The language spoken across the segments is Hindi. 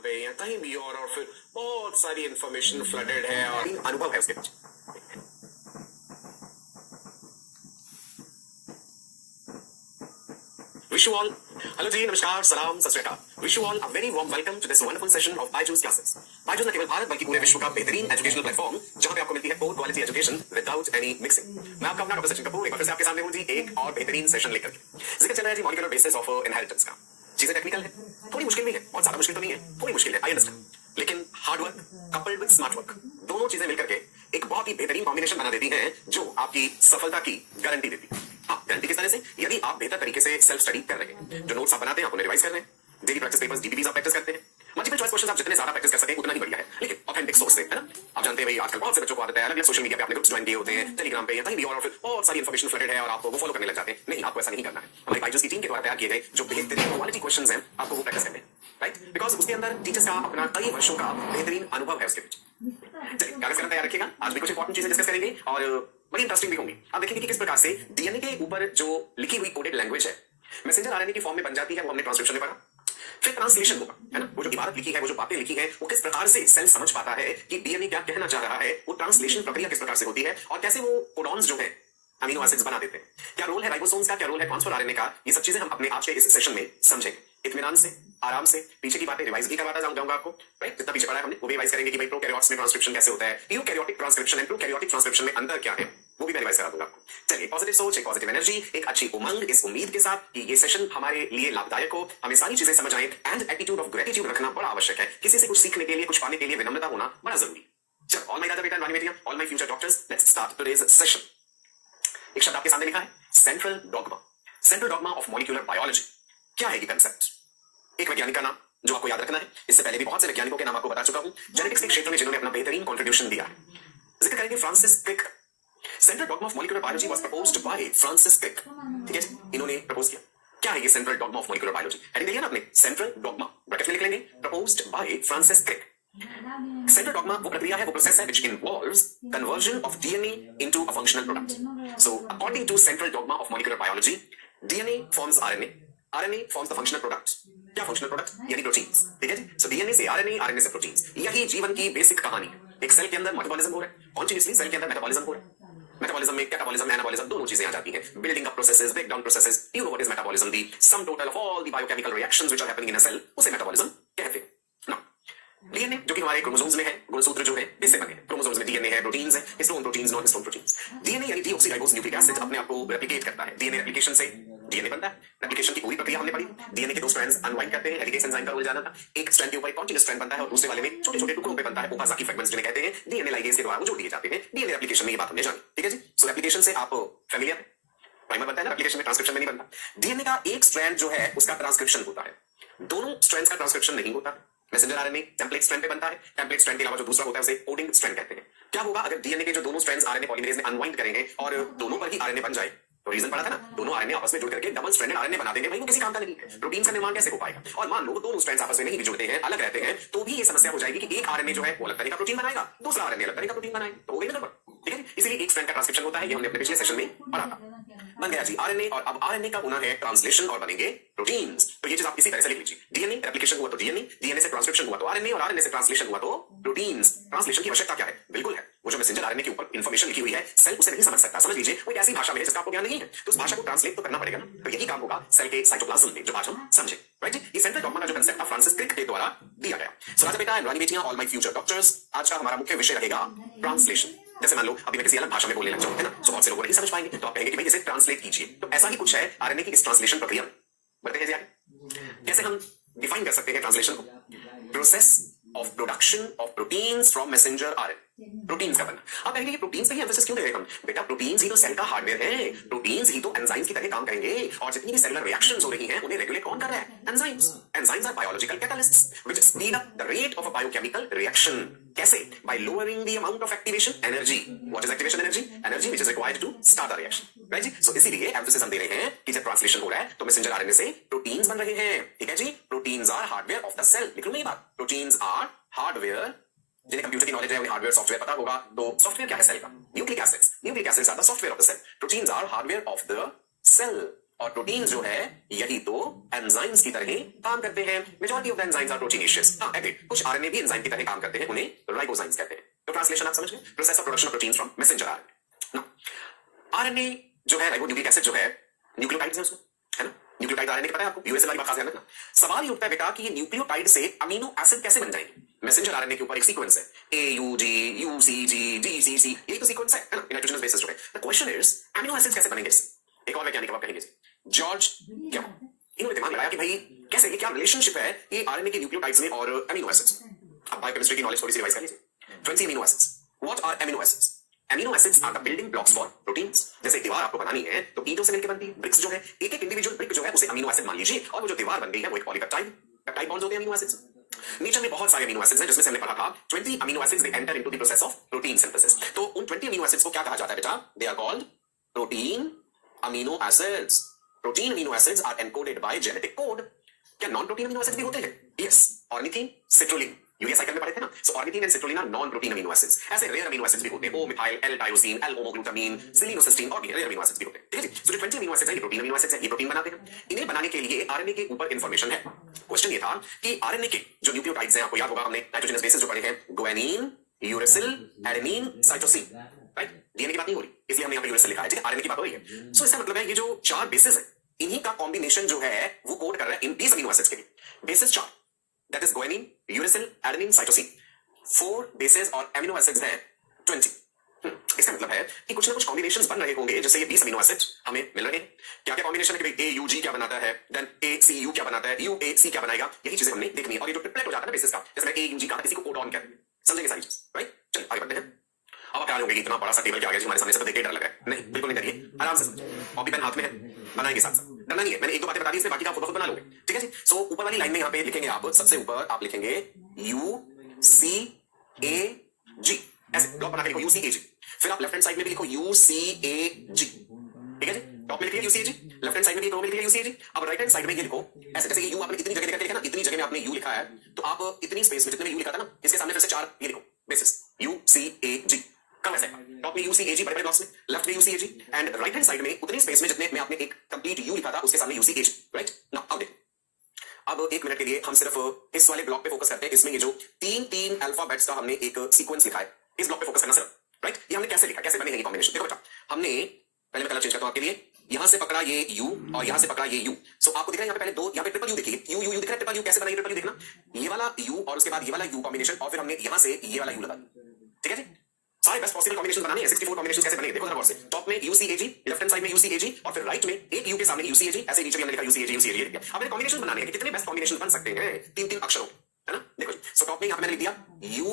पे या कहीं भी और फिर बहुत सारी इंफॉर्मेशन फ्लडेड है और अनुभव है उसके पीछे। Wish you all, hello जी, नमस्कार, सलाम, सत श्री अकाल। Wish you all a very warm welcome to this wonderful session of BYJU'S classes. BYJU'S न केवल भारत बल्कि पूरे विश्व का बेहतरीन एजुकेशनल प्लेटफॉर्म जहां पे आपको मिलती है core quality education without any mixing. मैं आपका अपना डॉक्टर सचिन कपूर एक बार फिर से आपके सामने हूं जी एक और बेहतरीन सेशन लेकर के। जिक्र चल रहा है जी मॉलिक्यूलर बेसिस ऑफ इनहेरिटेंस का। चीजें टेक्निकल है, थोड़ी मुश्किल भी है, बहुत ज्यादा मुश्किल तो नहीं है, थोड़ी मुश्किल है, आई अंडरस्टैंड, लेकिन hard work coupled with smart work दोनों चीजें मिलकर के एक बहुत ही बेहतरीन कॉम्बिनेशन बना देती हैं जो आपकी सफलता की गारंटी देती है। हाँ, गारंटी किस तरह से? यदि आप बेहतर तरीके से सेल्फ स्टडी कर रहे हैं, जो नोट्स आप बनाते हैं आप उन्हें रिवाइज कर रहे हैं, डेली प्रैक्टिस पेपर्स डीपीपीज आप प्रैक्टिस करते हैं, मल्टीपल चॉइस क्वेश्चंस आप जितने ज्यादा प्रैक्टिस कर सके उतना ही बढ़िया है, लेकिन ऑथेंटिक सोर्स से, है ना? आप जानते हैं भाई आजकल बहुत से बच्चों को आदत है अलग अलग सोशल मीडिया पे आपने ग्रुप्स ज्वाइन किए होते हैं, टेलीग्राम पे या कहीं भी और फिर बहुत सारी इन्फॉर्मेशन फ्लडेड है और आप वो फॉलो करने लग जाते हैं। नहीं, आपको ऐसा नहीं करना है। हमारी बायजूस की टीम के द्वारा तैयार किए गए जो बेहतरीन क्वालिटी क्वेश्चंस हैं आपको वो प्रैक्टिस करने हैं, राइट? बिकॉज उसके अंदर टीचर्स का अपना कई वर्षों का बेहतरीन अनुभव है उसके पीछे। चलिए कागज कलम तैयार रखिएगा, आज भी कुछ इंपॉर्टेंट चीजें डिस्कस करेंगे और बड़ी इंटरेस्टिंग भी होंगी। आप देखेंगे कि किस प्रकार से डीएनए के ऊपर जो लिखी हुई कोडेड लैंग्वेज है मैसेंजर आरएनए की फॉर्म में बन जाती है, वो हमने ट्रांसक्रिप्शन में पढ़ा। फिर ट्रांसलेशन होगा, है ना? वो जो इबारत लिखी है, वो जो बातें लिखी है, वो किस प्रकार से सेल समझ पाता है कि डीएनए क्या कहना चाह रहा है, वो ट्रांसलेशन प्रक्रिया किस प्रकार से होती है और कैसे वो कोडॉन्स जो है अमीनो एसिड्स बना देते हैं। क्या रोल है राइबोसोम्स का, क्या रोल है ट्रांसफर आरएनए का, ये सब चीजें हम अपने आज के इस सेशन में समझेंगे इत्मीनान से, आराम से। पीछे की बातें रिवाइज भी करवाता जाऊंगा आपको, राइट? जितना पीछे पढ़ा है हमने वो भी रिवाइज करेंगे कि भाई प्रोकैरियोट्स में ट्रांसक्रिप्शन कैसे होता है, eukaryotic transcription and prokaryotic transcription में अंतर क्या है, वो भी मैं रिवाइज करा दूंगा आपको। चलिए, पॉजिटिव सोच, एक पॉजिटिव एनर्जी, एक अच्छी उमंग, इस उम्मीद के साथ कि ये सेशन हमारे लिए लाभदायक हो, हमें सारी चीजें समझ आए एंड एटीट्यूड ऑफ ग्रेटिट्यूड रखना बड़ा आवश्यक है। किसी से कुछ सीखने के लिए, कुछ पाने के लिए विनम्रता होना बड़ा जरूरी। चलो, ऑल माय दादा बेटा रानी बेटियां, all my future doctors, let's start today's session. एक शब्द आपके सामने लिखा है, central dogma. Central dogma of molecular biology. क्या है ये कंसेप्ट? एक वैज्ञानिक का नाम जो आपको याद रखना है, इससे पहले भी बहुत से वैज्ञानिकों के नाम आपको बता चुका हूं जेनेटिक्स के क्षेत्र में जिन्होंने अपना बेहतरीन कंट्रीब्यूशन दिया है। जिक्र करेंगे Francis Crick. Central dogma of molecular biology was proposed by Francis Crick. ठीक है, इन्होंने प्रपोज किया। क्या है ये central dogma of molecular biology? Heading देखिए ना आपने, सेंट्रल डॉगमा, ब्रैकेट में लिख लेंगे, proposed by Francis Crick. Central dogma वो प्रक्रिया है, वो प्रोसेस है which involves conversion of DNA into a functional product. So according to central dogma of molecular biology, DNA forms RNA, RNA forms the functional product. क्या फंक्शनल प्रोडक्ट? यानी प्रोटीन्स। ठीक है जी? सो डीएनए से आरएनए, आरएनए से प्रोटीन्स, यही जीवन की बेसिक कहानी है। एक सेल के अंदर मेटाबॉलिज्म हो रहा है, कॉन्टिन्यूअसली सेल के अंदर मेटाबॉलिज्म हो रहा है। मेटाबॉलिज्म में कैटाबॉलिज्म, एनाबॉलिज्म दोनों चीजें आ जाती हैं। Building up processes, break down processes, you know what is metabolism? The sum total of all the biochemical reactions which are happening in a cell, उसे मेटाबॉलिज्म कहते हैं। डीएनए जो कि हमारे क्रोमोसोम्स में है, गुणसूत्र जो है इससे बने हैं। क्रोमोसोम्स में डीएनए है, प्रोटीन्स है, histone proteins, non histone proteins. DNA यानी डीऑक्सीराइबोस न्यूक्लिक एसिड अपने आप को रेप्लिकेट करता है। डीएनए रेप्लिकेशन से डीएनए बनता है। रेप्लिकेशन की पूरी प्रक्रिया हमने पढ़ी। डीएनए के दो स्ट्रैंड्स अनवाइंड करते हैं, हेलिकेस एंजाइम का रोल जाना था। एक स्ट्रैंड के ऊपर कॉन्टिन्यूअस स्ट्रैंड बनता है और दूसरे वाले में छोटे-छोटे टुकड़ों पे बनता है, ओकाज़ाकी फ्रेगमेंट्स जिन्हें कहते हैं। डीएनए लाइगेज के द्वारा वो जोड़ दिए जाते हैं। डीएनए रेप्लिकेशन में ये बात हमने जानी। ठीक है जी? सो रेप्लिकेशन से आप फैमिलियर हैं? प्राइमर बनता है ना, रेप्लिकेशन में, ट्रांसक्रिप्शन में नहीं बनता। डीएनए का एक स्ट्रैंड जो है उसका ट्रांसक्रिप्शन होता है, दोनों स्ट्रैंड्स का ट्रांसक्रिप्शन नहीं होता। मैसेंजर आरएनए टेम्पलेट स्ट्रैंड पे बनता है, टेम्पलेट स्ट्रैंड के अलावा जो दूसरा होता है उसे कोडिंग स्ट्रैंड कहते हैं। क्या होगा अगर डीएनए के जो दोनों स्ट्रैंड्स आरएनए पॉलीमरेज में अनवाइंड करेंगे और दोनों पर ही आरएनए बन जाए? तो रीजन पड़ा था ना, दोनों आरएनए आपस में जुड़ करके डबल स्ट्रैंडेड आरएनए बना देंगे। भाई वो किसी काम का नहीं है, प्रोटीन का निर्माण कैसे हो पाएगा? और मान लो दोनों स्ट्रैंड्स आपस में नहीं भी जुड़ते हैं, अलग रहते हैं, तो भी ये समस्या हो जाएगी कि एक आरएनए जो है वो अलग तरह का प्रोटीन बनाएगा, दूसरा आरएनए अलग तरह का प्रोटीन बनाएगा, तो हो गई ना गड़बड़। ठीक है, इसलिए एक स्ट्रैंड का ट्रांसक्रिप्शन होता है, ये हमने अपने पिछले सेशन में पढ़ा था। बन गया जी आरएनए, और अब आरएनए का होना है ट्रांसलेशन और बनेंगे प्रोटीन्स। तो ये चीज आप इसी तरह से लिख लीजिए, डीएनए रेप्लिकेशन हुआ तो डीएनए, डीएनए से ट्रांसक्रिप्शन हुआ तो आरएनए, और आरएनए से ट्रांसलेशन हुआ तो प्रोटीन्स। ट्रांसलेशन की आवश्यकता क्या है? बिल्कुल है, वो जो मैसेंजर आरएनए के ऊपर इंफॉर्मेशन लिखी हुई है, सेल उसे नहीं समझ सकता। समझ लीजिए वो एक ऐसी भाषा में है जिसका आपको ज्ञान नहीं है, तो उस भाषा को ट्रांसलेट तो करना पड़ेगा ना। तो यही काम होगा सेल के साइटोप्लाज्म में, जो आज हम समझे, राइट जी? ये सेंट्रल डॉगमा का जो कंसेप्ट था फ्रांसिस क्रिक के द्वारा दिया गया। सो राजा बेटा एंड रानी बेटियां, ऑल माय फ्यूचर डॉक्टर्स, आज का हमारा मुख्य विषय रहेगा ट्रांसलेशन। जैसे मान लो अभी मैं किसी अलग भाषा में बोलने लग जाऊं, है ना, तो बहुत से लोग नहीं समझ पाएंगे, तो आप कहेंगे कि भाई इसे ट्रांसलेट कीजिए। तो ऐसा ही कुछ है आरएनए की इस ट्रांसलेशन प्रक्रिया में। बढ़ते हैं जी आगे। कैसे हम डिफाइन कर सकते हैं ट्रांसलेशन को? Process of production of proteins from messenger RNA. Proteins का बनना। आप कहेंगे कि प्रोटीन्स पे ही एम्फेसिस क्यों दे रहे हैं हम? बेटा प्रोटीन्स ही तो सेल का हार्डवेयर है, प्रोटीन्स ही तो एंजाइम्स की तरह काम करेंगे, और जितनी भी सेलुलर रिएक्शंस हो रही हैं उन्हें रेगुलेट कौन कर रहा है? Enzymes. Enzymes are biological catalysts which speed up the rate of a biochemical reaction. कैसे? By lowering the amount of activation energy. What is activation energy? Energy which is required to start a reaction, right जी? सो इसीलिए एम्फेसिस हम दे रहे हैं कि जब ट्रांसलेशन हो रहा है तो मैसेंजर आरएनए से प्रोटीन्स बन रहे हैं। ठीक है जी? Proteins are hardware of the cell. लिख लो ये बात, प्रोटीन्स आर हार्डवेयर। जिन्हें कंप्यूटर की नॉलेज है उन्हें हार्डवेयर सॉफ्टवेयर पता होगा, तो सॉफ्टवेयर क्या है सेल का? Nucleic acids. Nucleic acids are the software of the cell. Proteins are hardware of the cell. और प्रोटीन्स जो है यही तो एंजाइम्स की तरह काम करते हैं। Majority of the enzymes are proteinaceous. हां एग्री, कुछ आरएनए भी एंजाइम की तरह काम करते हैं, उन्हें राइबोजाइम्स कहते हैं। तो ट्रांसलेशन आप समझ गए, process of production of proteins from messenger RNA. Now RNA जो है राइबोन्यूक्लिक एसिड जो है न्यूक्लियोटाइड्स है उसमें, है ना। न्यूक्लियोटाइड आरएनए पता है आपको, यूएसएल वाली बात खास ध्यान रखना। सवाल ये उठता है बेटा कि ये न्यूक्लियोटाइड से अमीनो एसिड कैसे बन जाएंगे। मैसेंजर आरएनए के ऊपर एक सीक्वेंस है, AUG UCG GCC, यही तो सीक्वेंस है ना, नाइट्रोजनस बेसिस जो है। The question is amino acids कैसे बनेंगे इससे। एक और वैज्ञानिक अब कहेंगे जॉर्ज क्या, इन्होंने दिमाग लगाया कि भाई कैसे, ये क्या रिलेशनशिप है ये आरएनए के न्यूक्लियोटाइड्स में और अमीनो एसिड्स। अब बायोकेमिस्ट्री की नॉलेज थोड़ी सी रिवाइज कर लीजिए। 20 amino acids. What are amino acids? Amino acids are the building blocks for proteins. जैसे एक दीवार आपको बनानी है तो ईंटों से मिलकर बनती है। ब्रिक्स जो है, एक एक इंडिविजुअल ब्रिक जो है उसे अमीनो एसिड मान लीजिए, और वो जो दीवार बन गई है वो एक पॉलीपेप्टाइड, पेप्टाइड बॉन्ड्स होते हैं अमीनो एसिड्स। नेचर में बहुत सारे अमीनो एसिड्स हैं, जिसमें से हमने पढ़ा था 20 amino acids they enter into the process of protein synthesis. तो उन 20 अमीनो एसिड्स को क्या कहा जाता है बेटा? They are called protein amino acids. Protein amino acids are encoded by genetic code. क्या नॉन प्रोटीन अमीनो एसिड्स भी होते हैं? Yes, ornithine, citrulline, urea cycle में पढ़े थे ना। So ornithine and citrulline are non protein amino acids. ऐसे रेयर अमीनो एसिड्स भी होते हैं, O methyl, L tyrosine, L homoglutamine, selenocysteine, और भी रेयर अमीनो एसिड्स भी होते हैं। ठीक है जी। सो जो 20 अमीनो एसिड्स हैं ये प्रोटीन अमीनो एसिड्स हैं, ये प्रोटीन बनाते हैं। इन्हें बनाने के लिए आरएनए के ऊपर इंफॉर्मेशन है। क्वेश्चन ये था कि आरएनए के जो न्यूक्लियोटाइड्स हैं, आपको याद होगा हमने नाइट्रोजनस बेसिस जो पढ़े हैं, guanine, uracil, adenine, cytosine, right. DNA की बात नहीं हो रही, इसलिए हमने यहाँ पे यूरेसिल लिखा है, ठीक है। आरएनए की बात हो रही है। सो इसका मतलब है ये जो 4 बेसिस है, इन्हीं का कॉम्बिनेशन जो है वो कोड कर रहा है इन 20 अमीनो एसिड्स के लिए। Basis 4, that is guanine, uracil, adenine, cytosine. 4 basis और अमीनो एसिड्स हैं 20। इसका मतलब है कि कुछ ना कुछ कॉम्बिनेशंस बन रहे होंगे जिससे ये 20 अमीनो एसिड्स हमें मिल रहे हैं। क्या क्या कॉम्बिनेशन है कि भाई AUG क्या बनाता है, देन ACU क्या बनाता है, UAC क्या बनाएगा, यही चीजें हमने देखनी है। और ये जो ट्रिपलेट हो जाता है ना बेसिस का, जैसे AUG का किसी को कोडॉन कहते हैं, समझेंगे सारी चीज, राइट। चलिए आगे बढ़ते हैं। अब क्या होंगे, इतना बड़ा सा टेबल क्या आ गया जी हमारे सामने से, तो देख के डर लगा है। नहीं, बिल्कुल नहीं डरिए, आराम से समझिए। कॉपी पेन हाथ में है, बनाएंगे साथ साथ, डरना नहीं है। मैंने एक दो बातें बता दी, इसमें बाकी का आप खुद बना लोगे, ठीक है जी। सो ऊपर वाली लाइन में यहाँ पे लिखेंगे आप, सबसे ऊपर आप लिखेंगे UCAG, ऐसे ब्लॉक बना के लिखो UCAG। फिर आप लेफ्ट हैंड साइड में भी लिखो UCAG, ठीक है जी। टॉप में लिखिए UCAG, लेफ्ट हैंड साइड में भी रो में लिखिए UCAG। अब राइट हैंड साइड में ये लिखो ऐसे, जैसे ये U आपने इतनी जगह लिखा है ना, इतनी जगह में आपने U लिखा है, तो आप इतनी स्पेस में जितने में U लिखा था ना, इसके सामने फिर से 4 ये लिखो बेसिस UCAG। कम ऐसे टॉप में UCAG बड़े बड़े बॉक्स में, लेफ्ट में UCAG, and right hand side में उतनी स्पेस में जितने में आपने एक कंप्लीट U लिखा था उसके सामने UCAG, राइट। नाउ अब देखो, अब 1 मिनट के लिए हम सिर्फ इस वाले ब्लॉक पे फोकस करते हैं। इसमें ये जो 3 अल्फाबेट्स का हमने एक सीक्वेंस लिखा है, इस ब्लॉक पे फोकस करना सिर्फ, राइट। ये हमने कैसे लिखा, कैसे बने हैं ये कॉम्बिनेशन। देखो बेटा, हमने पहले मैं कलर चेंज करता हूं आपके लिए, यहां से पकड़ा ये U और यहां से पकड़ा ये U। सो आपको दिख रहा है यहाँ पे पहले दो, यहाँ पे ट्रिपल U देखिए, U U U दिख रहा है, ट्रिपल U कैसे बना, ये ट्रिपल U देखना, ये वाला U और उसके बाद ये वाला U कॉम्बिनेशन, और फिर हमने यहां से ये वाला U लगा, ठीक है जी। सारे बेस्ट पॉसिबल कॉम्बिनेशन बनाने हैं। 64 कॉम्बिनेशन कैसे बनेंगे देखो जरा गौर से। टॉप में UCAG, लेफ्ट हैंड साइड में UCAG, और फिर राइट में एक U के सामने UCAG, ऐसे नीचे भी हमने लिखा UCAG UCAG। अब ये कॉम्बिनेशन बनाने हैं कि कितने बेस्ट कॉम्बिनेशन बन सकते हैं 3 अक्षरों, है ना। देखो जी, सो टॉप में यहाँ पे मैंने लिख दिया U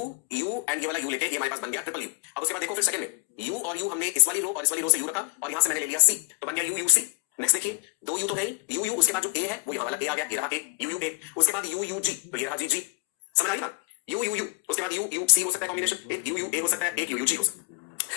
एंड ये वाला U लेके ये हमारे पास बन गया ट्रिपल U। अब उसके बाद देखो फिर सेकंड में U और U हमने इस वाली रो और इस वाली रो से U रखा, और यहां से मैंने ले लिया C, तो बन गया UUC। नेक्स्ट देखिए, 2 U तो है ही, UU, उसके बाद जो A है वो यहाँ वाला A आ गया, ये रहा A, UUA, उसके बाद UUG, तो ये रहा GG। समझ आई बात? UUU, उसके बाद UUC हो सकता है कॉम्बिनेशन, एक UUA हो सकता है, एक UUG हो सकता है।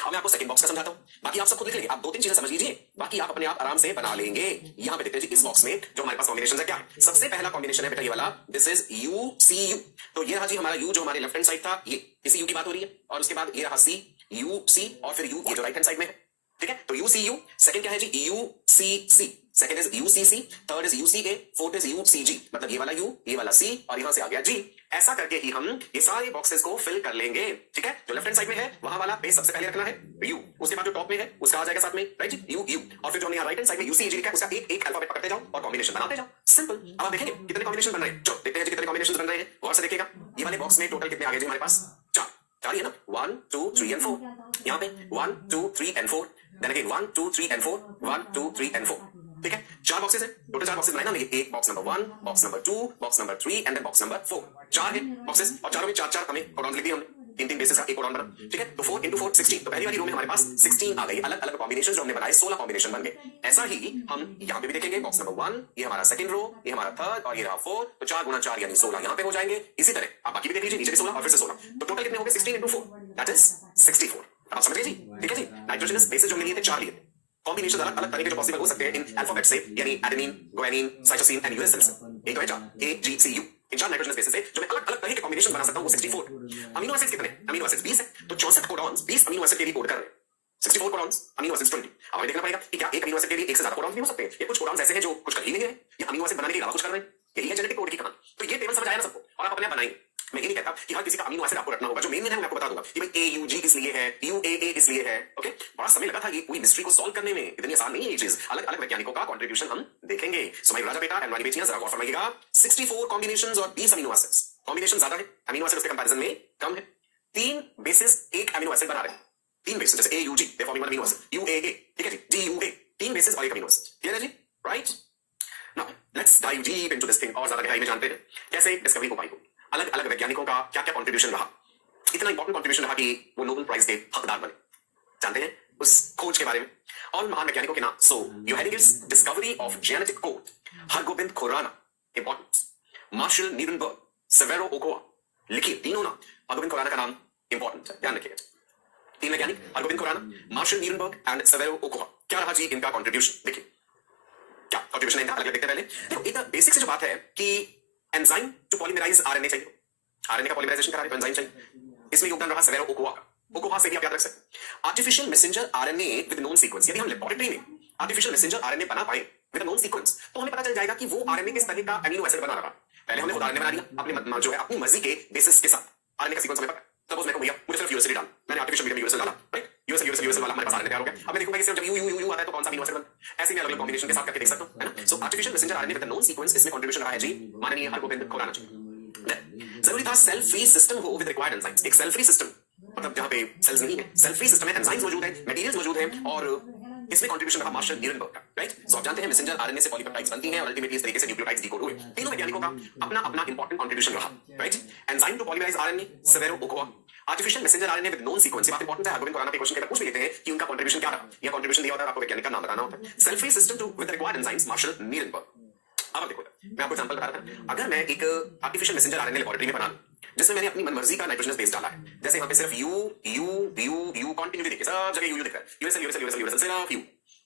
अब मैं आपको सेकंड बॉक्स का समझाता हूं, बाकी आप सब खुद लिख लेंगे। आप 2-3 चीजें समझ लीजिए, बाकी आप अपने आप आराम से बना लेंगे। यहां पे देखते हैं जी इस बॉक्स में जो हमारे पास कॉम्बिनेशन है क्या है। सबसे पहला कॉम्बिनेशन है बेटा ये वाला, दिस इज UCU। तो ये रहा जी हमारा U जो हमारे लेफ्ट हैंड साइड था, ये इसी U की बात हो रही है, और उसके बाद ये रहा C, UC, और फिर U ये जो राइट हैंड साइड में है, ठीक है। तो UCU, सेकंड क्या है जी UCC, second is UCC, third is UCA, fourth is UCG, मतलब ये वाला U, ये वाला C, और यहां से आ गया G। ऐसा करके ही हम ये सारे बॉक्सेस को फिल कर लेंगे, ठीक है। जो लेफ्ट हैंड साइड में है वहां वाला बेस सबसे पहले रखना है U, उसके बाद जो टॉप में है उसका आ जाएगा साथ में, राइट जी, U, और फिर जो हमने यहाँ राइट हैंड साइड में UCG लिखा है उसका एक एक अल्फाबेट पकड़ते जाओ और कॉम्बिनेशन बनाते जाओ, सिंपल। अब आप देखेंगे कितने कॉम्बिनेशन बन रहे हैं, चलो देखते हैं जी कितने कॉम्बिनेशन बन रहे हैं। गौर से देखिएगा, ये वाले बॉक्स में टोटल कितने आ गए जी हमारे पास, 4 ही है ना, 1 2 3 एंड 4। यहाँ पे 1 2 3 and 4, then again 1 2 3 and 4, 1 2 3 and 4, ठीक है। 4 बॉक्सेस है, टोटल 4 बॉक्सेस बनाए ना, एक box number 1, box number 2, box number 3 and then box number 4। 4 है बॉक्सेस, और चारों में 4 हमें कोडॉन लिख दिए हमने, 3 बेसिस का एक कोडॉन बना, ठीक है। तो 4 into 4 16, तो पहली वाली रो में हमारे पास 16 आ गई। अलग अलग कॉम्बिनेशन जो हमने बनाए 16 कॉम्बिनेशन बन गए। ऐसा ही हम यहाँ पे भी देखेंगे, बॉक्स नंबर 1 ये हमारा सेकंड रो, ये हमारा थर्ड, और ये रहा 4, तो 4 गुना 4 यानी 16 यहाँ पे हो जाएंगे। इसी तरह आप बाकी भी देख लीजिए, नीचे भी 16 और फिर से 16, तो टोटल कितने हो गए 16 into 4, दैट इज 64। आप समझ गए जी, ठीक है जी। नाइट्रोजनस बेसिस जो हमने लिए थे 4 लिए थे, कॉम्बिनेशन अलग अलग तरह के जो पॉसिबल हो सकते हैं इन अल्फाबेट से, यानी adenine, guanine, cytosine and uracil से। एक तो है 4 AGCU, इन 4 नाइट्रोजनस बेसिस से जो मैं अलग अलग तरह के कॉम्बिनेशन बना सकता हूं वो 64। अमीनो एसिड्स कितने, अमीनो एसिड्स 20 है, तो 64 कोडॉन्स 20 अमीनो एसिड के लिए कोड कर रहे हैं। 64 कोडॉन्स, अमीनो एसिड्स 20, अब हमें देखना पड़ेगा कि क्या एक अमीनो एसिड के लिए एक से ज्यादा कोडॉन्स भी हो सकते हैं, या कुछ कोडॉन्स ऐसे हैं जो कुछ कर ही नहीं रहे, या अमीनो एसिड बनाने के अलावा कुछ कर रहे हैं। यही है जेनेटिक कोड की कहानी। तो ये टेबल समझ आया ना सबको, और आप अपने आप बनाएंगे। मैं ये नहीं कहता कि हर किसी का अमीनो एसिड आपको रटना होगा, जो मेन है मैं आपको बता दूंगा कि भाई AUG किस लिए है, UAA किस लिए है। ओके, बड़ा समय लगा था ये पूरी मिस्ट्री को सॉल्व करने में, इतनी आसान नहीं है ये चीज। अलग अलग वैज्ञानिकों का कंट्रीब्यूशन हम देखेंगे। सो माय राजा बेटा एंड रानी बेटियां, जरा गौर फरमाइएगा। 64 कॉम्बिनेशंस और 20 अमीनो एसिड्स। कॉम्बिनेशन ज्यादा है, अमीनो एसिड उसके कंपैरिजन में कम है। 3 बेसिस एक अमीनो एसिड बना रहे हैं, 3 बेसिस, जैसे AUG they forming one amino acid, UAA ठीक है जी, DUA 3 बेसिस और एक अमीनो एसिड। क्लियर है जी, right. Now let's dive deep into this thing, और ज्यादा गहराई में जानते हैं कैसे डिस्कवरी हो पाई हो, अलग अलग वैज्ञानिकों का क्या क्या कंट्रीब्यूशन रहा। इतना इंपॉर्टेंट कंट्रीब्यूशन रहा कि वो नोबेल प्राइज के हकदार बने। जानते हैं उस खोज के बारे में और महान वैज्ञानिकों के नाम। So you had his discovery of genetic code, Hargobind Khorana important, Marshall Nirenberg, Severo Ochoa. लिखिए तीनों नाम, हरगोबिंद खुराना का नाम इंपॉर्टेंट है, ध्यान रखिएगा। 3 वैज्ञानिक, Hargobind Khorana, Marshall Nirenberg and Severo Ochoa. क्या रहा जी इनका कंट्रीब्यूशन, देखिए क्या कंट्रीब्यूशन है इनका, अलग देखते हैं पहले। देखो एक बेसिक से जो बात है कि एंजाइम टू पॉलीमराइज आरएनए चाहिए, आरएनए का पॉलीमराइजेशन करा रहे तो एंजाइम चाहिए। इसमें योगदान रहा सेवेरो ओकोआ का, ओकोआ से भी आप याद रख सकते हैं। Artificial messenger RNA with known sequence, यदि हम लेबोरेटरी में आर्टिफिशियल मैसेंजर आरएनए बना पाए विद नोन सीक्वेंस, तो हमें पता चल जाएगा कि वो आरएनए किस तरह का अमीनो एसिड बना रहा है। पहले हमने खुद आरएनए बना लिया अपनी जो है अपनी मर्जी के बेसिस के साथ, आरएनए का सीक्वेंस हमें पता है। सपोज मैं कहूं भैया मुझे सिर्फ यूएसएल डाल, मैंने आर्टिफिशियल मीडियम यूएसएल डाला, राइट, यूएसएल वाला हमारे पास आरएनए तैयार हो गया। अब मैं देखूंगा कि सिर्फ जब यू आता है तो कौन सा अमीनो एसिड बनता है। ऐसे में अलग अलग कॉम्बिनेशन के साथ करके देख सकता हूं, है ना। So artificial messenger RNA with known sequence, इसमें कंट्रीब्यूशन रहा है जी माननीय हरगोबिंद खुराना जी। जरूरी था सेल फ्री सिस्टम हो विद रिक्वायर्ड एंजाइम्स। एक सेल फ्री सिस्टम मतलब जहां पे सेल्स नहीं है, सेल फ्री सिस्टम है, एंजाइम्स मौजूद है, मटेरियल्स मौजूद है, और इसमें कंट्रीब्यूशन रहा मार्शल नीरनबर्ग का, राइट। सो आप जानते हैं मैसेंजर आरएनए से पॉलीपेप्टाइड्स बनती हैं और अल्टीमेटली इस तरीके से न्यूक्लियोटाइड्स डिकोड हुए। तीनों वैज्ञानिकों का अपना अपना इंपॉर्टेंट कंट्रीब्यूशन रहा, right. Enzyme to polymerize RNA Severo Ochoa, artificial messenger RNA with known sequence. ये बात इंपॉर्टेंट है, हरगोबिंद खुराना के क्वेश्चन के पूछ भी लेते हैं कि उनका कंट्रीब्यूशन क्या रहा, या कंट्रीब्यूशन दिया होता है आपको वैज्ञानिक का नाम बताना होता है। Cell free system to with required enzymes Marshall Nirenberg. अब देखो मैं आपको एग्जांपल बता रहा था, अगर मैं एक आर्टिफिशियल मैसेंजर आरएनए लेबोरेटरी में बना लूं जिसमें मैंने अपनी मनमर्जी का नाइट्रोजनस बेस डाला है, जैसे यहाँ पे सिर्फ you U U you continue देखिए, सब जगह यू दिख रहा है, यूएसएल यूएसएल यूएसएल यूएसएल सिर्फ यू।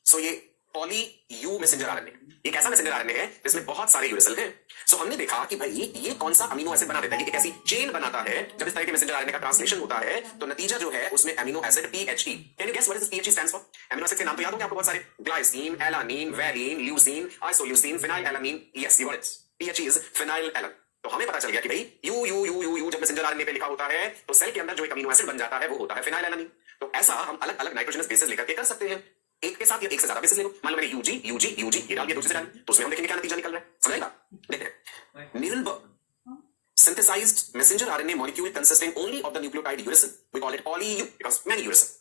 सो ये पॉली यू मैसेंजर आरएनए एक ऐसा मैसेंजर आरएनए है जिसमें बहुत सारे यूएसएल हैं। सो हमने देखा कि भाई ये कौन सा अमीनो एसिड बना देता है, एक ऐसी चेन बनाता है। जब इस तरह के मैसेंजर आरएनए का ट्रांसलेशन होता है तो नतीजा जो है उसमें amino acid PHE। Can you guess what is PHE stands for? Amino acid के नाम तो याद होंगे आपको बहुत सारे, glycine, alanine, valine, leucine, isoleucine, phenylalanine. Yes you got it, PHE is phenylalanine. तो हमें पता चल गया कि भाई U U U U U जब मैसेंजर आरएनए पे लिखा होता है तो सेल के अंदर जो एक अमीनो एसिड बन जाता है वो होता है फिनाइलएलानिन। तो ऐसा हम अलग अलग नाइट्रोजनस बेसिस लेकर के कर सकते हैं, एक के साथ या एक से ज्यादा बेसिस ले लो। मान लो मैंने यूजी यूजी यूजी ये डाल दिया, दूसरे से डाल, तो उसमें हम देखेंगे क्या नतीजा निकल रहा है, समझेगा। देखते हैं नीरनबर्ग synthesized messenger RNA molecule consisting only of the nucleotide uracil. We call it poly-U because many uracil.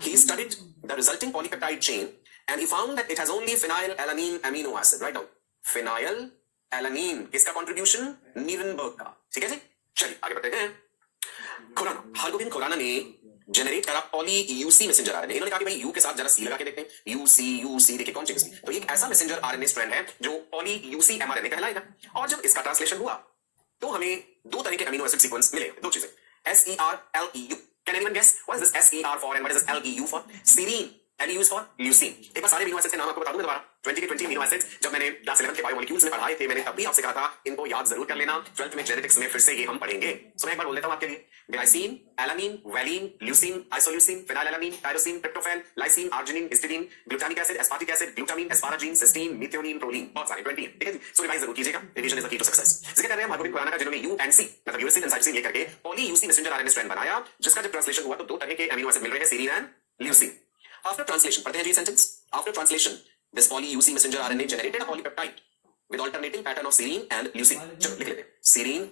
He studied the resulting polypeptide chain and he found that it has only phenylalanine amino acid. Write down phenylalanine. किसका contribution? नीरनबर्ग का। ठीक है जी, चलिए आगे बढ़ते हैं। खुराना, हरगोबिंद खुराना ने जनरेट करा पॉली यूसी मैसेंजर आरएनए। इन्होंने कहा कि भाई यू के साथ जरा सी लगा के देखते हैं, यूसी यूसी देखिए कौन सी किस्म। तो एक ऐसा मैसेंजर आरएनए स्ट्रैंड है जो पॉली यूसी एमआरएनए कहलाएगा। और जब इसका ट्रांसलेशन हुआ तो हमें दो तरह के अमीनो एसिड सीक्वेंस मिले, दो चीजें, SER-LEU। Can anyone guess what is this SER for and what is this LEU for? Serine, LEU is for leucine. एक बार सारे अमीनो एसिड के नाम आपको बता दूं मैं दोबारा, 20 के 20 अमीनो एसिड्स जब मैंने क्लास 11 के बायोमोलिक्यूल्स में पढ़ाए थे, मैंने तब भी आपसे कहा था इनको याद जरूर कर लेना, 12th में जेनेटिक्स में फिर से ये हम पढ़ेंगे। सो मैं एक बार बोल देता हूं आपके लिए, glycine, alanine, valine, leucine, isoleucine, phenylalanine, tyrosine, tryptophan, lysine, arginine, histidine, glutamic acid, aspartic acid, glutamine, asparagine, cysteine, methionine, proline, बहुत सारे 20 ठीक है जी। सो रिवाइज जरूर कीजिएगा, revision is the key to success. जिक्र कर रहे हैं हरगोबिंद खुराना का, जिन्होंने यू एंड सी मतलब यूरासिल एंड साइटोसिन लेकर के poly UC messenger RNA strand बनाया, जिसका जब ट्रांसलेशन हुआ तो दो तरह के अमीनो एसिड मिल रहे हैं, serine and leucine. After translation, पढ़ते हैं जी sentence. After translation, this poly-UC messenger RNA generated a polypeptide with alternating pattern of serine and leucine. चलो लिख लेते हैं, serine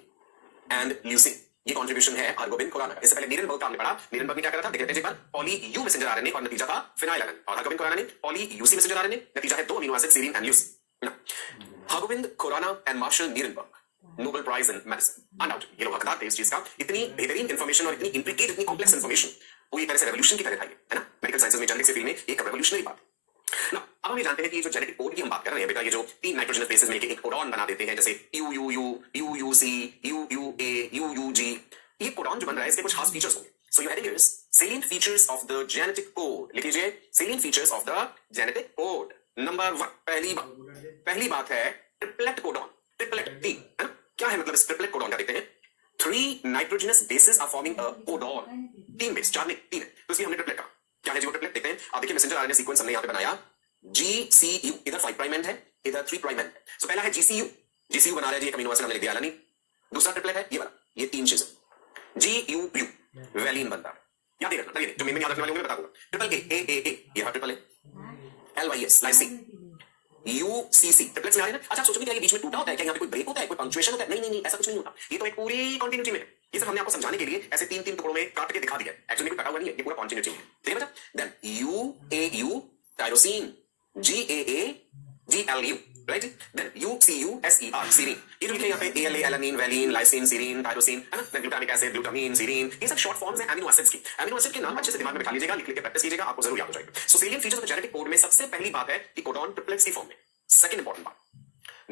and leucine। ये कंट्रीब्यूशन है हरगोबिंद खुराना का। इससे पहले नीरनबर्ग का हमने पढ़ा, नीरनबर्ग ने क्या करा था, देख लेते हैं एक बार। पॉली-यू मैसेंजर आरएनए और नतीजा था फिनाइलएलानिन, और हरगोबिंद खुराना ने पॉली-यूसी मैसेंजर आरएनए, नतीजा है दो amino acid serine and leucine. Hargobind Khorana and Marshall Nirenberg, Nobel prize in medicine. Undoubted ये लोग हकदार थे इस चीज का। इतनी बेहतरीन इंफॉर्मेशन और इतनी इंट्रिकेट, इतनी कॉम्प्लेक्स इंफॉर्मेशन पूरी तरह से रेवोल्यूशन की तरह था ये, है ना। मेडिकल साइंसेस में जेनेटिक्स फील्ड में एक रेवोल्यूशनरी बात। ना अब हम ये जानते हैं कि जो जेनेटिक कोड की हम बात कर रहे हैं बेटा, ये जो तीन नाइट्रोजनस बेसेस मिलकर एक कोडॉन बना देते हैं, जैसे UUU, UUC, UUA, UUG, ये कोडॉन जो बन रहा है इसके कुछ खास फीचर्स होंगे। सो you had here salient features of the genetic code। लिख लीजिए salient features of the genetic code। Number 1, पहली बात है ट्रिपलेट कोडॉन। ट्रिपलेट तीन, है ना। क्या है मतलब इस ट्रिपलेट कोडॉन का, देखते हैं। 3 nitrogenous bases are forming a codon। 3 base, 4 नहीं 3 है, तो इसलिए हमने ट्रिपलेट कहा। क्या क्या है जी वो ट्रिपलेट देखते हैं। आप देखिए मैसेंजर आरएनए सीक्वेंस हमने यहाँ पे बनाया GCU, इधर 5 प्राइम एंड है, इधर 3 प्राइम एंड है। सो पहला है GCU, GCU बना रहा है जी एक अमीनो एसिड हमने लिख दिया एलानिन। दूसरा ट्रिपलेट है ये वाला, ये 3 चीजें GUU वैलिन बनता है। याद रखना, ये जो मेन याद रखने वाले होंगे बता दूंगा। ट्रिपल A ये ट्रिपल है, LYS लाइसिन, UCC ट्रिपलेट्स में आ रहे हैं ना। अच्छा सोचोगे क्या ये बीच में टूटा होता है, क्या यहाँ पे कोई ब्रेक होता है, कोई पंक्चुएशन होता है? नहीं, ऐसा कुछ नहीं होता। ये तो एक पूरी कंटिन्यूटी में है। ये सिर्फ हमने आपको समझाने के लिए ऐसे 3 टुकड़ों में काट के दिखा दिया है। एक्चुअली कोई कटा हुआ नहीं है, ये पूरा कंटिन्यूटी है। ठीक है बेटा? Then UAU tyrosine, GAA GLU, right? Then UCUSER serine, ये जो लिखे यहाँ पे ALA alanine, valine, lysine, serine, tyrosine, है ना? Then glutamic acid, glutamine, serine, ये सब शॉर्ट फॉर्म्स हैं अमीनो एसिड्स की। अमीनो एसिड के नाम अच्छे से दिमाग में बिठा लीजिएगा, लिख के प्रैक्टिस कीजिएगा, आपको जरूर याद हो जाएगा। So salient features of genetic code में सबसे पहली बात है कि कोडॉन ट्रिपलेट्स की फॉर्म में। सेकंड इंपॉर्टेंट बात,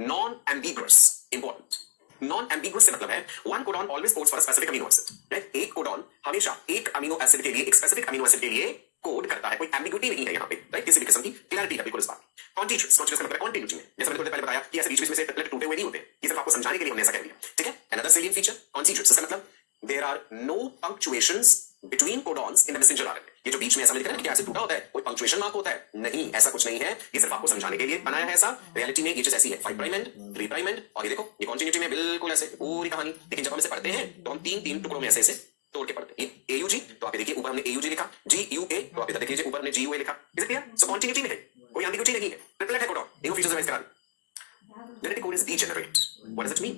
non ambiguous, important. Non ambiguous से मतलब है one codon always codes for a specific amino acid, right? एक कोडॉन हमेशा एक अमीनो एसिड के लिए, एक स्पेसिफिक अमीनो एसिड के लिए कोड करता है, कोई एम्बिगुइटी नहीं है यहाँ पे, राइट? किसी भी किस्म की क्लैरिटी है बिल्कुल इस बात। कॉन्टिन्यूअस, कॉन्टिन्यूअस का मतलब कंटिन्यूटी में, जैसे मैंने पहले बताया कि ऐसे बीच में से ट्रिपलेट टूटे हुए नहीं होते, ये सिर्फ आपको समझाने के लिए हमने ऐसा कह दिया। ठीक है? अनदर सेलिएंट फीचर कॉन्टिन्यूअस, इसका मतलब there are no punctuations between codons in the messenger RNA. ये जो बीच में ऐसा लिखा है ना कि ऐसे टूटा होता है, कोई पंक्चुएशन मार्क होता है? नहीं, ऐसा कुछ नहीं है, ये सिर्फ आपको समझाने के लिए बनाया है ऐसा। रियलिटी में ये चीज ऐसी है, 5 प्राइम एंड 3 प्राइम एंड, और ये देखो ये कंटिन्यूटी में बिल्कुल ऐसे पूरी कहानी। लेकिन जब हम इसे पढ़ते हैं तो हम 3 टुकड़ों में ऐसे ऐसे तोड़ के पढ़ते हैं। ये AUG, तो आप देखिए ऊपर हमने AUG लिखा, GUA, तो आप इधर देखिए ऊपर हमने GUA लिखा। Is it clear? So continuity में है, कोई एम्बिगुइटी नहीं है, ट्रिपलेट है कोडॉन। इनको फीचर्स रिवाइज करा दें। Genetic code is degenerate. What does it mean?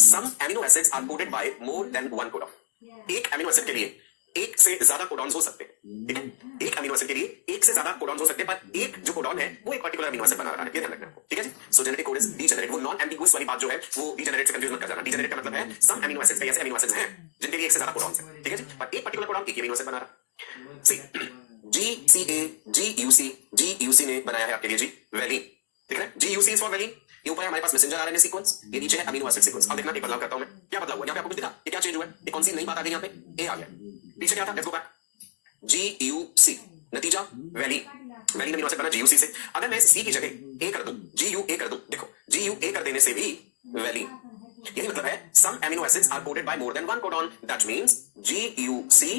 Some amino acids are coded by more than one codon. एक अमीनो एसिड के लिए एक से ज्यादा कोडॉन्स हो सकते हैं, ठीक है? एक अमीनो एसिड के लिए एक से ज्यादा कोडॉन्स हो सकते हैं, पर एक जो कोडॉन है वो एक पर्टिकुलर अमीनो एसिड बना रहा है, ये ध्यान रखना, ठीक है जी? So genetic code is degenerate. वो नॉन एम्बिगुअस वाली बात जो है वो डीजेनरेट से कंफ्यूज मत कर जाना। डीजेनरेट का मतलब है सम अमीनो एसिड्स, ऐसे अमीनो एसिड्स हैं जिनके लिए एक से ज्यादा कोडॉन्स हैं, ठीक है जी? पर एक पर्टिकुलर कोडॉन एक अमीनो एसिड बना रहा है। सी GCA GUC ने बनाया है आपके लिए जी वैलिन, ठीक है? GUC is for valine. ये ऊपर है हमारे पास मैसेंजर आरएनए सीक्वेंस, ये नीचे है अमीनो एसिड सीक्वेंस। अब देखना एक बदलाव करता हूं मैं, क्या बदलाव हुआ यहाँ पे आपको कुछ दिखा? ये क्या चेंज हुआ है? ये कौन सी नई बात आ गई यहाँ पे? A आ गया, पीछे क्या था? लेट्स गो बैक, GUC, नतीजा वैलिन, वैलिन अमीनो एसिड बना GUC से। अगर मैं C की जगह A कर दूं, GUA कर दूं, देखो GUA कर देने से भी वैलिन, यही मतलब है some amino acids are coded by more than one codon, that means GUC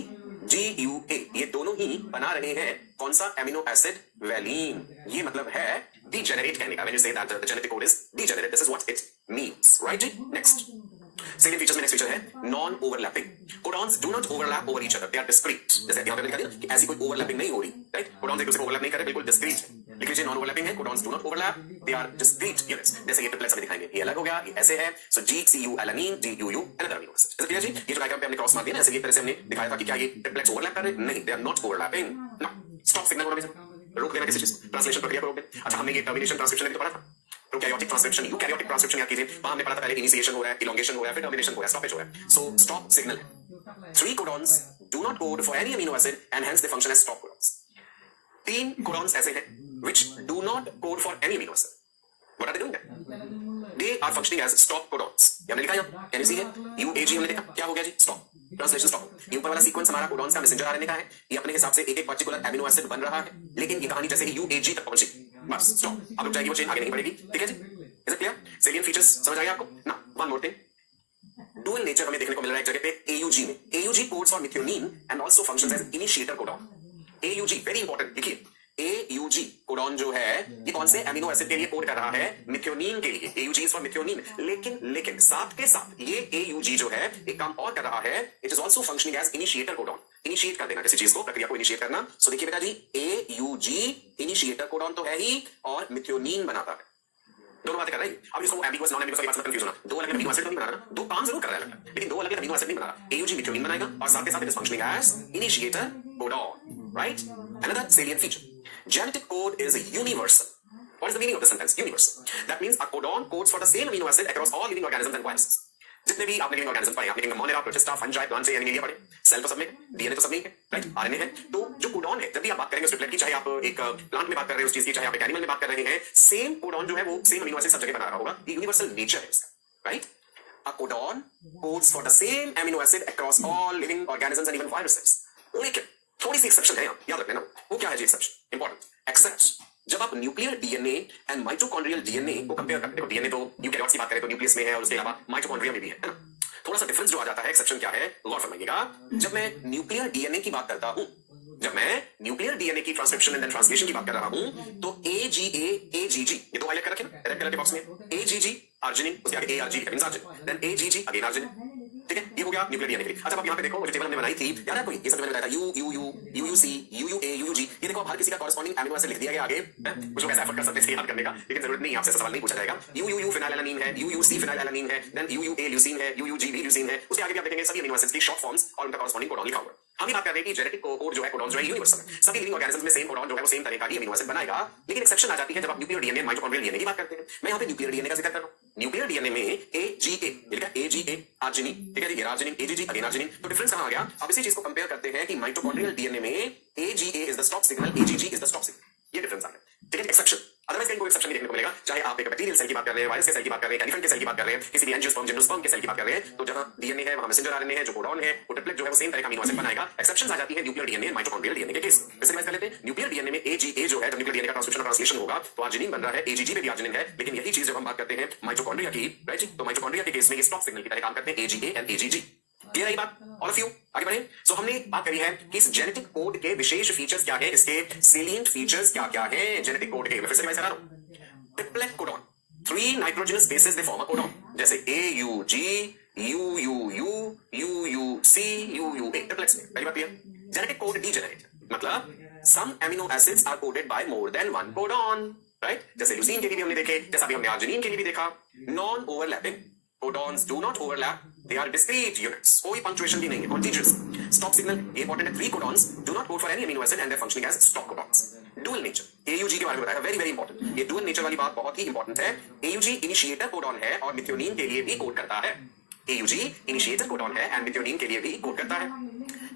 GUA ये दोनों ही बना रहे हैं कौन सा अमीनो एसिड? वैलिन। ये मतलब है degenerate कहने का। When you say that the genetic code is degenerate, this is what it means, right? Next, second features में नेक्स्ट फीचर है non overlapping. Codons do not overlap over each other, they are discrete. जैसे यहां पे लिखा है कि ऐसी कोई ओवरलैपिंग नहीं हो रही, राइट? कोडॉन्स एक दूसरे को ओवरलैप नहीं कर रहे, बिल्कुल डिस्क्रीट है। लिख लीजिए नॉन ओवरलैपिंग है, codons do not overlap, they are discrete units. जैसे ये ट्रिपलेट्स में दिखाएंगे, ये अलग हो गया, ये ऐसे है। So GCU alanine, GUU another amino acid. Is clear जी? ये जो डायग्राम पे हमने क्रॉस मार दिया ना, ऐसे ये तरह से हमने दिखाया था कि क्या ये ट्रिपलेट्स ओवरलैप कर रहे हैं? नहीं, they are not overlapping. No, stop signal होना रोक देना किसी चीज, ट्रांसलेशन प्रक्रिया को रोक देना। अच्छा हमने ये टर्मिनेशन ट्रांसक्रिप्शन भी तो पढ़ा था, प्रोकैरियोटिक ट्रांसक्रिप्शन, यूकैरियोटिक ट्रांसक्रिप्शन याद कीजिए। वहां हमने पढ़ा था पहले इनिशिएशन हो रहा है, इलोंगेशन हो रहा है, फिर टर्मिनेशन हो रहा है, स्टॉपेज हो रहा है। सो स्टॉप सिग्नल है। 3 codons do not code for any amino acid and hence they function as stop codons. 3 codons ऐसे हैं which do not code for any amino acid. What are they doing? They are functioning as stop codons. हमने लिखा है, कैन यू सी है? UAG हमने देखा, क्या हो गया जी? Stop, translation stop. ये ऊपर वाला सीक्वेंस हमारा कोडॉन्स का मैसेंजर आरएनए का है, ये अपने हिसाब से एक पर्टिकुलर अमीनो एसिड बन रहा है, लेकिन ये कहानी जैसे ही UAG तक पहुंची, बस स्टॉप, अब रुक जाएगी वो चेन, आगे नहीं बढ़ेगी, ठीक है जी? Is it clear? Salient features समझ आ गया आपको ना? One more thing, dual nature हमें देखने को मिल रहा है एक जगह पे AUG में। AUG codes for methionine and also functions as initiator codon. AUG very important, देखिए AUG कोडॉन जो है ये कौन से अमीनो एसिड के लिए कोड कर रहा है? मिथ्योनिन के लिए। AUG is for methionine. लेकिन साथ के साथ ये AUG जो है एक काम और कर रहा है, it is also functioning as initiator codon. Initiate कर देना किसी चीज को, प्रक्रिया को इनिशिएट करना। सो देखिए बेटा जी, AUG इनिशिएटर कोडॉन तो है ही और मिथ्योनिन बनाता है, दोनों बातें कर रही है। अब इसको एम्बिगुअस नॉन एम्बिगुअस की बात में कंफ्यूज होना, दो अलग अमीनो एसिड तो नहीं बना रहा, दो काम जरूर कर रहा है लेकिन दो अलग अमीनो एसिड नहीं बना रहा। AUG मिथ्योनिन बनाएगा और साथ के साथ it is functioning as initiator codon, right? Another salient feature, genetic code is universal. What is the meaning of the sentence universal? That means a codon codes for the same amino acid across all living organisms and viruses. जितने भी आपने लिविंग ऑर्गेनिज्म पढ़े, आपने मोनेरा, प्रोटिस्टा, फंजाई, प्लांट से एनिमेलिया पढ़े, सेल तो सब में है, डीएनए तो सब में है, राइट? आरएनए है। तो जो कोडॉन है, जब भी आप बात करेंगे उस ट्रिपलेट की, चाहे आप एक प्लांट में बात कर रहे हैं उस चीज की, चाहे आप एक एनिमल में बात कर रहे हैं, सेम कोडॉन जो है वो सेम अमीनो एसिड सब जगह बना रहा होगा। ये यूनिवर्सल नेचर है इसका, right? A codon codes for the same amino acid across all living organisms and even viruses. लेकिन थोड़ी सी एक्सेप्शन है, याद रखना ना। वो क्या है जी एक्सेप्शन? इंपॉर्टेंट एक्सेप्ट, जब आप nuclear DNA and mitochondrial DNA को कंपेयर करते हो, डीएनए तो यूकैरियोट्स की बात करें तो न्यूक्लियस में है और उसके अलावा माइटोकॉन्ड्रिया में भी है ना? थोड़ा सा डिफरेंस जो आ जाता है, एक्सेप्शन क्या है, गौर फरमाइएगा। जब मैं न्यूक्लियर डीएनए की बात करता हूं जब मैं न्यूक्लियर डीएनए की ट्रांसक्रिप्शन एंड ट्रांसलेशन की बात कर रहा हूं तो AGA AGG ये दो हाईलाइट कर रखे ना रेड कलर के बॉक्स में AGG अर्जिनिन उसके आगे ARG means arginine then AGG again arginine ठीक है ये हो गया न्यूक्लियर डीएनए के लिए। अच्छा अब यहाँ पे देखो वो जो टेबल हमने बनाई थी याद है कोई ये सब मैंने बताया था UUC UUA UUG ये देखो हर किसी का कॉरेस्पॉन्डिंग अमीनो एसिड लिख दिया गया आगे कुछ लोग ऐसा एफर्ट कर सकते हैं याद करने का लेकिन जरूरत नहीं आपसे सवाल नहीं पूछा जाएगा UUU फिनाइलएलानिन है UUC फिनाइलएलानिन है देन UUA ल्यूसीन है UUG भी ल्यूसीन है उसके आगे भी आप देखेंगे सभी अमीनो एसिड्स की शॉर्ट फॉर्म्स और उनका कॉरेस्पॉन्डिंग कोडॉन लिखा हुआ है। हम ही बात कर रहे हैं कि जेनेटिक कोड जो है कोडॉन जो है यूनिवर्सल है सभी लिविंग ऑर्गेनिजम्स में सेम कोडॉन जो है वो सेम तरह का ही अमीनो एसिड बनाएगा लेकिन एक्सेप्शन आ जाती है जब आप न्यूक्लियर डीएनए माइटोकॉन्ड्रियल डीएनए की बात करते हैं। मैं यहाँ पे न्यूक्लियर डीएनए का जिक्र कर रहा हूँ न्यूक्लियर डीएनए में AGA लिखा है AGA अर्जिनिन ठीक है ये अर्जिनिन AGG अगेन अर्जिनिन तो डिफरेंस कहां आ गया। अब इसी चीज को कंपेयर करते हैं कि माइटोकॉन्ड्रियल डीएनए में AGA is the stop signal AGG is the stop signal ये डिफरेंस आ गया ठीक है एक्सेप्शन अदरवाइज कहीं कोई एक्सेप्शन नहीं देखने को मिलेगा चाहे आप एक बैक्टीरियल सेल की बात कर रहे हैं वायरस के सेल की बात कर रहे हैं एलिफेंट के सेल की बात कर रहे हैं किसी भी एंजियोस्पर्म जिम्नोस्पर्म के सेल की बात कर रहे हैं तो जहां डीएनए है वहां मैसेंजर आरएनए है जो कोडॉन है वो ट्रिपलेट जो है वो सेम तरह का अमीनो एसिड बनाएगा। एक्सेप्शंस आ जाती है न्यूक्लियर डीएनए माइटोकॉन्ड्रियल डीएनए के केस वैसे रिवाइज कर लेते हैं न्यूक्लियर डीएनए में AGA जो है जब न्यूक्लियर डीएनए का ट्रांसक्रिप्शन और ट्रांसलेशन होगा तो अर्जिनिन बन रहा है AGG में भी अर्जिनिन है लेकिन यही चीज जब हम बात करते हैं माइटोकॉन्ड्रिया की राइट तो माइटोकॉन्ड्रिया के केस में ये स्टॉप सिग्नल की तरह काम करते हैं AGA एंड AGG क्लियर है बात ऑल ऑफ यू आगे बढ़े। सो हमने बात करी है कि इस जेनेटिक कोड के विशेष फीचर्स क्या है इसके सेलिएंट फीचर्स क्या क्या है जेनेटिक कोड के मैं फिर से रिवाइज करा रहा हूं triplet codon 3 nitrogenous bases they form a codon जैसे AUG UUU UUC UUA triplets में पहली बात क्लियर। जेनेटिक कोड डीजेनेरेट मतलब some amino acids are coded by more than one codon right जैसे ल्यूसीन के लिए भी हमने देखे जैसा भी हमने अर्जिनिन के लिए भी देखा non overlapping codons do not overlap they are discrete units कोई punctuation भी नहीं है contiguous stop signal ये important है 3 codons do not code for any amino acid and they're functioning as stop codons dual nature AUG के बारे में बताया very very important ये dual nature वाली बात बहुत ही important है AUG initiator codon है और methionine के लिए भी कोड करता है AUG initiator codon है and methionine के लिए भी कोड करता है।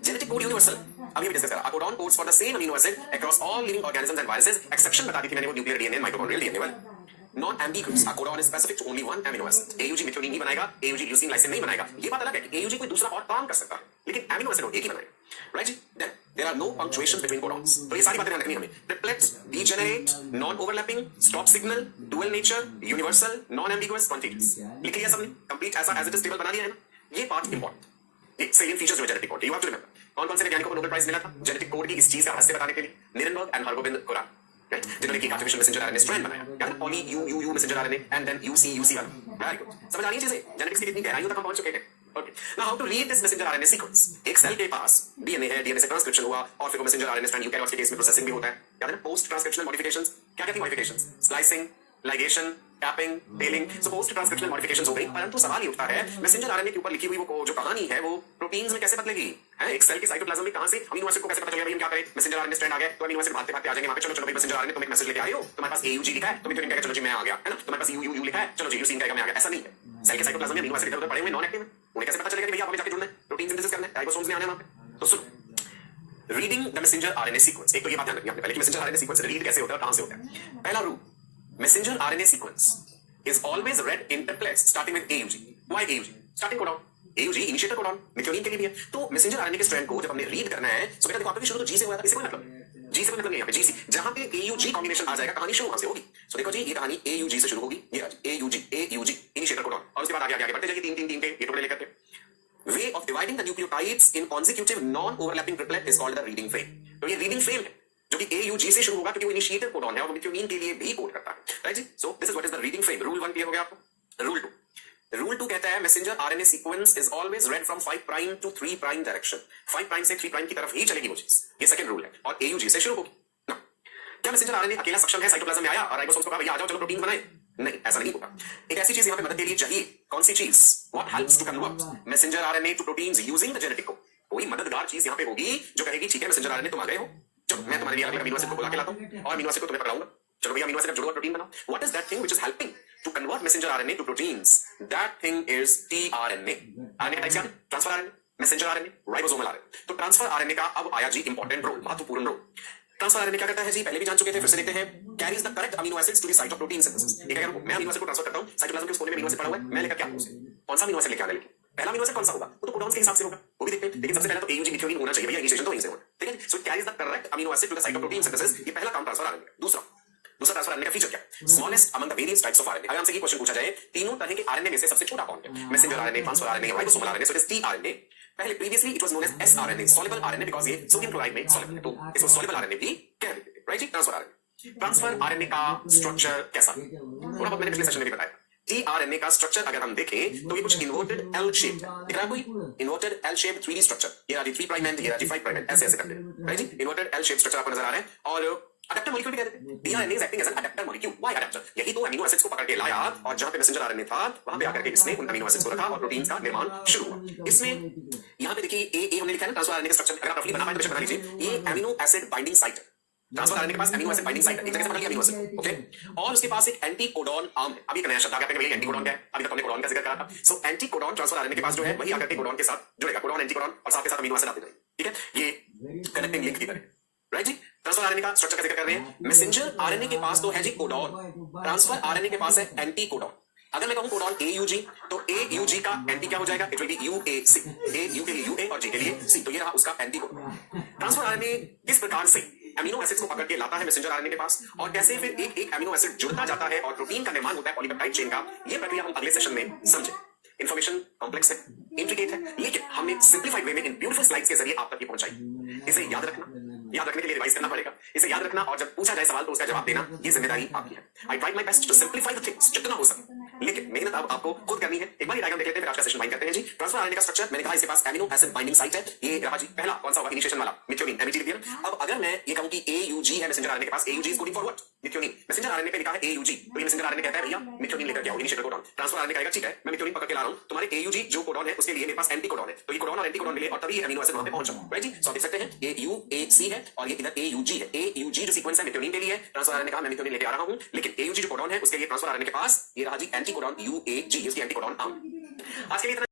genetic code universal अभी डिस्कस करा a codon codes for the same amino acid across all living organisms and viruses exception बता दी थी मैंने वो nuclear DNA mitochondrial DNA वाली non ambiguous a codon is specific to only one amino acid AUG methionine नहीं बनाएगा AUG leucine lysine नहीं बनाएगा ये बात अलग है कि AUG कोई दूसरा और काम कर सकता है लेकिन amino acid एक ही बनाएगा right then there are no punctuations between codons तो ये सारी बातें ध्यान रखनी हमें triplets degenerate non overlapping stop signal dual nature universal non ambiguous contiguous लिख लिया सबने कंप्लीट ऐसा एज इट इज टेबल बना लिया है ना ये पार्ट इंपॉर्टेंट ये सेलिएंट फीचर्स जो genetic code you have to remember कौन कौन से वैज्ञानिकों को नोबेल प्राइज मिला था जेनेटिक कोड की इस चीज का रहस्य बताने के लिए Nirenberg and Hargobind Khorana right जिन्होंने की आर्टिफिशियल मैसेंजर आरएनए स्ट्रैंड बनाया याद है poly U messenger RNA and then UC वाला वेरी गुड समझ आ रही है चीजें जेनेटिक्स की कितनी गहराइयों तक हम पहुंच चुके हैं okay now how to read this messenger RNA sequence एक सेल के पास डीएनए है डीएनए से ट्रांसक्रिप्शन हुआ और फिर मैसेंजर आरएनए स्ट्रैंड यूकैरियोट्स के केस में प्रोसेसिंग भी होता है याद है ना पोस्ट ट्रांसक्रिप्शनल मॉडिफिकेशंस क्या क्या थी modifications slicing ligation capping telling so post transcriptional modifications हो गई परंतु सवाल ये उठता है मैसेंजर आरएनए के ऊपर लिखी हुई वो जो कहानी है वो प्रोटीन्स में कैसे बदलेगी है एक सेल के साइटोप्लाज्म में कहां से अमीनो एसिड को कैसे पता चलेगा भाई हम क्या करें मैसेंजर आरएनए स्ट्रैंड आ गया तो अमीनो एसिड भागते भागते आ जाएंगे वहां पे चलो चलो भाई मैसेंजर आरएनए तुम एक मैसेज लेके आए हो तुम्हारे पास AUG लिखा है तुम कहेगा चलो जी मैं आ गया है ना तुम्हारे पास UUU लिखा है चलो जी ल्यूसीन कहेगा मैं आ गया ऐसा नहीं है सेल के साइटोप्लाज्म में अमीनो एसिड इधर पड़े हुए नॉन एक्टिव है उन्हें कैसे पता चलेगा कि भैया आपने जाके जुड़ना है प्रोटीन सिंथेसिस करना है राइबोसोम्स में आना है वहां पे तो सुनो reading the messenger RNA sequence एक तो ये बात ध्यान रखनी है पहले कि मैसेंजर आरएनए सीक्वेंस रीड कैसे होता है कहां से होता है। पहला rule messenger RNA sequence is always read in triplets starting with AUG why AUG starting codon AUG initiator codon methionine के लिए भी है तो मैसेंजर आरएनए के स्ट्रैंड को जब हमने रीड करना है तो बेटा देखो आपका शुरू तो G से हुआ था इससे कोई मतलब G से कोई मतलब नहीं है यहाँ पे GC जहां पे AUG कॉम्बिनेशन आ जाएगा कहानी शुरू वहां से होगी सो देखो जी ये कहानी AUG से शुरू होगी ये AUG इनिशिएटर कोडॉन और उसके बाद आगे बढ़ते जाइए तीन के ये टुकड़े लेकर के way of dividing the nucleotides in consecutive non-overlapping triplet is called the reading frame तो ये reading frame है जो कि AUG से शुरू होगा क्योंकि वो इनिशिएटर कोडॉन है और methionine के लिए भी कोड करता है राइट जी so this is what is the reading frame rule 1 clear हो गया आपको रूल 2 कहता है messenger RNA sequence is always read from 5 prime to 3 prime direction 5 prime से 3 प्राइम की तरफ ही चलेगी वो चीज ये सेकंड रूल है और AUG से शुरू होगी ना क्या मैसेंजर आरएनए अकेला सक्षम है साइटोप्लाज्म में आया और राइबोसोम्स को कहा भैया आ जाओ चलो प्रोटीन बनाए नहीं ऐसा नहीं होगा एक ऐसी चीज यहां पे मदद के लिए चाहिए कौन सी चीज what helps to convert messenger RNA to proteins using the genetic code कोई मददगार चीज यहां पे होगी जो कहेगी ठीक है मैसेंजर आरएनए तुम आ गए हो चलो मैं तुम्हारे लिए अलग अमीनो एसिड को बुला के लाता हूं और अमीनो एसिड को तुम्हें पकड़ाऊंगा चलो भैया अमीनो एसिड जोड़ो प्रोटीन बनाओ what is that thing which is helping to convert messenger RNA to proteins that thing is tRNA RNA का type transfer RNA messenger RNA ribosomal RNA तो ट्रांसफर आरएनए का अब आया जी इंपॉर्टेंट रोल महत्वपूर्ण रोल ट्रांसफर आरएनए क्या करता है जी पहले भी जान चुके थे फिर से देखते हैं carries the correct amino acids to the site of protein synthesis एक अगर मैं अमीनो एसिड को ट्रांसफर करता हूं साइटोप्लाज्म के उस कोने में अमीनो एसिड पड़ा हुआ है मैं लेकर क्या करूं उसे कौन सा अमीनो एसिड लेके आना लेकिन पहला अमीनो एसिड कौन सा होगा वो तो कोडॉन्स के हिसाब से होगा वो भी देखते हैं लेकिन सबसे पहले तो AUG methionine होना चाहिए भैया इनिशिएशन तो वहीं से होगा ठीक है so carries the correct amino acid to the site of protein synthesis ये पहला काम ट्रांसफर आरएनए दूसरा ट्रांसफर आरएनए का फीचर क्या है smallest among the various types of RNA अगर हमसे ये क्वेश्चन पूछा जाए तीनों तरह के आरएनए में से सबसे छोटा कौन है messenger RNA transfer RNA ribosomal RNA so it is tRNA पहले previously it was known as sRNA, soluble RNA, because ये सोडियम क्लोराइड में सॉल्युबल है, तो इसको सॉल्युबल आरएनए भी कह देते थे, राइट जी। ट्रांसफर आरएनए का स्ट्रक्चर कैसा, थोड़ा बहुत मैंने पिछले सेशन में भी बताया। टीआरएनए का स्ट्रक्चर अगर हम देखें तो ये कुछ इन्वर्टेड एल शेप दिख रहा है, कोई inverted L shape 3D structure, ये रहा 3 प्राइम एंड ये रहा 5 प्राइम एंड, ऐसे ऐसे करते हैं, राइट जी। इन्वर्टेड एल शेप स्ट्रक्चर आपको नजर आ रहा है, और अडेप्टर मॉलिक्यूल भी कहते हैं। TRNA is acting as an adapter molecule. Why adapter? यही तो अमीनो एसिड्स को पकड़ के लाया और जहां पे मैसेंजर आरएनए था वहां पे आकर के इसने उन अमीनो एसिड्स को रखा और प्रोटीन्स का निर्माण शुरू हुआ। इसमें यहां पे देखिए ए हमने लिखा है ना ट्रांसफर आरएनए का स्ट्रक्चर, अगर आप रफली बना पाए तो बेशक बना लीजिए। ये अमीनो एसिड बाइंडिंग साइट है, ट्रांसफर आरएनए के पास अमीनो एसिड बाइंडिंग साइट है, एक जगह से पकड़ लिया अमीनो एसिड, ओके, और उसके पास एक एंटीकोडॉन आर्म है। अभी एक नया शब्द आ गया, एंटीकोडॉन क्या है, अभी तक हमने कोडॉन का जिक्र करा था। सो एंटीकोडॉन ट्रांसफर आरएनए के पास जो है वही आकर के कोडॉन के साथ जुड़ेगा, कोडॉन एंटीकोडॉन, और साथ के साथ अमीनो एसिड आते जाएंगे, ठीक है, ये कनेक्टिंग लिंक की तरह, राइट जी। ट्रांसफर आरएनए का स्ट्रक्चर का जिक्र कर रहे हैं। मैसेंजर आरएनए के पास तो है जी कोडॉन, ट्रांसफर आरएनए के पास है एंटीकोडॉन। अगर मैं कहूं कोडॉन AUG, तो AUG का एंटी क्या हो जाएगा, it will be UAC, A U के लिए UA और G के लिए C, तो ये रहा उसका एंटीकोडॉन। ट्रांसफर आरएनए किस प्रकार से अमीनो एसिड्स को पकड़ के लाता है मैसेंजर आरएनए के पास, और कैसे फिर एक एक अमीनो एसिड जुड़ता जाता है और प्रोटीन का निर्माण होता है पॉलीपेप्टाइड चेन का, ये प्रक्रिया हम अगले सेशन में समझे। इंफॉर्मेशन कॉम्प्लेक्स है, इंट्रिकेट है, लेकिन हमने सिंप्लीफाइड वे में इन ब्यूटीफुल स्लाइड्स के जरिए आप तक ये पहुंचाई। इसे याद रखना, याद रखने के लिए रिवाइज करना पड़ेगा, इसे याद रखना, और जब पूछा जाए सवाल तो उसका जवाब देना, ये जिम्मेदारी आपकी है। I tried my best to simplify the things जितना हो सके, लेकिन मेहनत अब आपको खुद करनी है। एक बार ये डायग्राम देख लेते हैं, फिर आज का सेशन बाइंड करते हैं जी। ट्रांसफर आरएनए का स्ट्रक्चर मैंने कहा इसके पास एमिनो एसिड बाइंडिंग साइट है, ये रहा जी पहला, कौन सा होगा, इनिशिएशन वाला, मिथ्योनिन, MEG लिख दिया। अब अगर मैं ये कहूं कि AUG है मैसेंजर आरएनए के पास, AUG is coding for what, methionine. Messenger RNA पे लिखा है AUG, तो ये मैसेंजर आरएनए कहता है भैया मिथ्योनिन लेकर के आओ, इनिशिएटर कोडॉन। ट्रांसफर आरएनए कहेगा ठीक है मैं मिथ्योनिन पकड़ के ला रहा हूं, तुम्हारे AUG जो कोडॉन है उसके लिए मेरे पास एंटीकोडॉन है, तो ये कोडॉन और एंटीकोडॉन मिले और तभी ये अमीनो एसिड वहां पे पहुंचा, राइट जी। सो आप देख सकते हैं ये UAC है और ये इधर AUG है। AUG जो सीक्वेंस है मिथ्योनिन के लिए, ट्रांसफर आरएनए कहा मैं मिथ्योनिन लेके आ रहा हूं, लेकिन AUG जो कोडॉन है उसके लिए ट्रांसफर आरएनए के पास ये रहा जी एंटीकोडॉन UAG, इसकी एंटीकोडॉन आर्म। आज के लिए